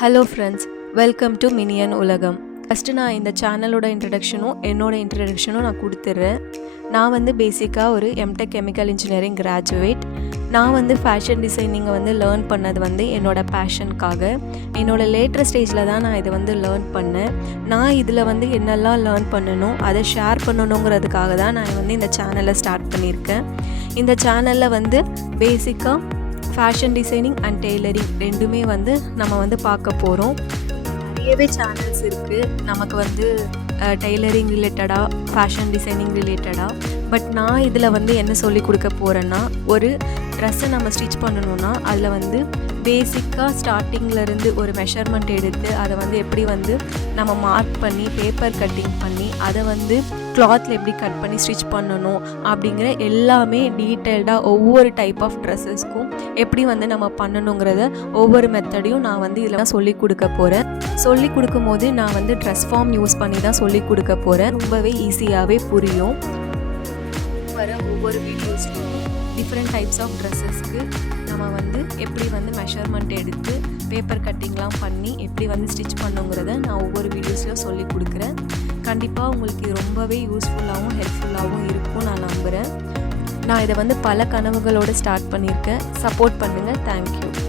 Hello friends, welcome to minion உலகம். First நான் இந்த சேனலோட என்னோடய இன்ட்ரடக்ஷனும் நான் கொடுத்துட்றேன். நான் வந்து பேசிக்காக ஒரு எம்டெக் கெமிக்கல் இன்ஜினியரிங் கிராஜுவேட். நான் ஃபேஷன் டிசைனிங்கை லேர்ன் பண்ணது என்னோடய பேஷனுக்காக. என்னோடய லேட்டர் ஸ்டேஜில் தான் நான் இதை லேர்ன் பண்ணேன். நான் இதில் என்னெல்லாம் லேர்ன் பண்ணணும், அதை ஷேர் பண்ணணுங்கிறதுக்காக தான் நான் இந்த சேனலை ஸ்டார்ட் பண்ணியிருக்கேன். இந்த சேனலில் பேசிக்காக ஃபேஷன் டிசைனிங் அண்ட் டெய்லரிங் ரெண்டுமே நம்ம பார்க்க போகிறோம். நிறையவே சேனல்ஸ் இருக்குது நமக்கு டெய்லரிங் ரிலேட்டடாக, ஃபேஷன் டிசைனிங் ரிலேட்டடாக. பட் நான் இதில் என்ன சொல்லி கொடுக்க போகிறேன்னா, ஒரு ட்ரெஸ்ஸை நம்ம ஸ்டிச் பண்ணணுன்னா அதில் பேசிக்காக ஸ்டார்டிங்லேருந்து ஒரு மெஷர்மெண்ட் எடுத்து அதை எப்படி நம்ம மார்க் பண்ணி பேப்பர் கட்டிங் பண்ணி அதை கிளாத்தில் எப்படி கட் பண்ணி ஸ்டிச் பண்ணணும் அப்படிங்கிற எல்லாமே டீட்டெயில்டாக ஒவ்வொரு டைப் ஆஃப் ட்ரெஸ்ஸஸ்க்கும் எப்படி நம்ம பண்ணணுங்கிறத ஒவ்வொரு மெத்தடையும் நான் இதில் சொல்லி கொடுக்க போகிறேன். சொல்லி கொடுக்கும் போது நான் ட்ரெஸ் ஃபார்ம் யூஸ் பண்ணி தான் சொல்லி கொடுக்க போகிறேன். ரொம்பவே ஈஸியாகவே புரியும். வர ஒவ்வொரு வீடியோஸ்லையும் டிஃப்ரெண்ட் டைப்ஸ் ஆஃப் ட்ரெஸ்ஸஸ்க்கு நம்ம எப்படி மெஷர்மெண்ட் எடுத்து பேப்பர் கட்டிங்லாம் பண்ணி எப்படி ஸ்டிச் பண்ணுங்கிறத நான் ஒவ்வொரு வீடியோஸ்லையும் சொல்லி கொடுக்குறேன். கண்டிப்பாக உங்களுக்கு ரொம்பவே யூஸ்ஃபுல்லாகவும் ஹெல்ப்ஃபுல்லாகவும் இருக்கும் நான் நம்புகிறேன். நான் இதை பல கனவுகளோடு ஸ்டார்ட் பண்ணியிருக்கேன். சப்போர்ட் பண்ணுங்கள். தேங்க்யூ.